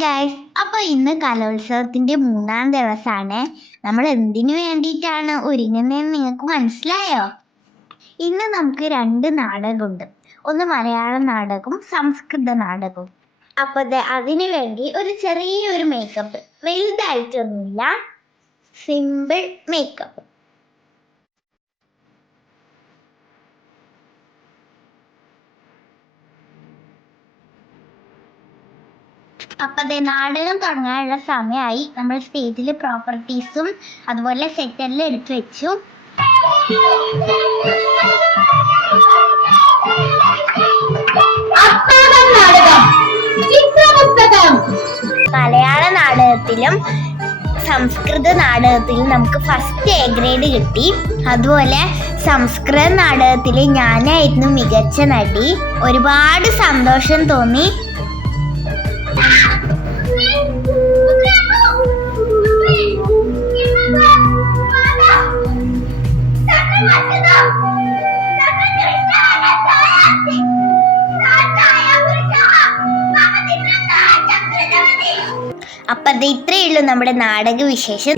Guys അപ്പൊ ഇന്ന് കലോത്സവത്തിന്റെ മൂന്നാം ദിവസമാണ് നമ്മൾ എന്തിനു വേണ്ടിയിട്ടാണ് ഒരുങ്ങുന്നതെന്ന് നിങ്ങൾക്ക് മനസ്സിലായോ? ഇന്ന് നമുക്ക് രണ്ട് നാടകമുണ്ട്. ഒന്ന് മലയാള നാടകവും സംസ്കൃത നാടകവും. അപ്പൊ ദേ അതിനു വേണ്ടി ഒരു ചെറിയൊരു മേക്കപ്പ് വലുതായിട്ടൊന്നുമില്ല. സിമ്പിൾ മേക്കപ്പ് അപ്പൊ ദേ നാടകം തുടങ്ങാനുള്ള സമയമായി നമ്മൾ സ്റ്റേജിൽ പ്രോപ്പർട്ടീസും അതുപോലെ സെറ്റെല്ലാം എടുത്തു വെച്ചു. മലയാള നാടകത്തിലും സംസ്കൃത നാടകത്തിലും നമുക്ക് ഫസ്റ്റ് എ ഗ്രേഡ് കിട്ടി. അതുപോലെ സംസ്കൃത നാടകത്തിൽ ഞാനായിരുന്നു മികച്ച നടി. ഒരുപാട് സന്തോഷം തോന്നി. അപ്പൊ അത് ഇത്രയേ ഉള്ളൂ നമ്മുടെ നാടക വിശേഷം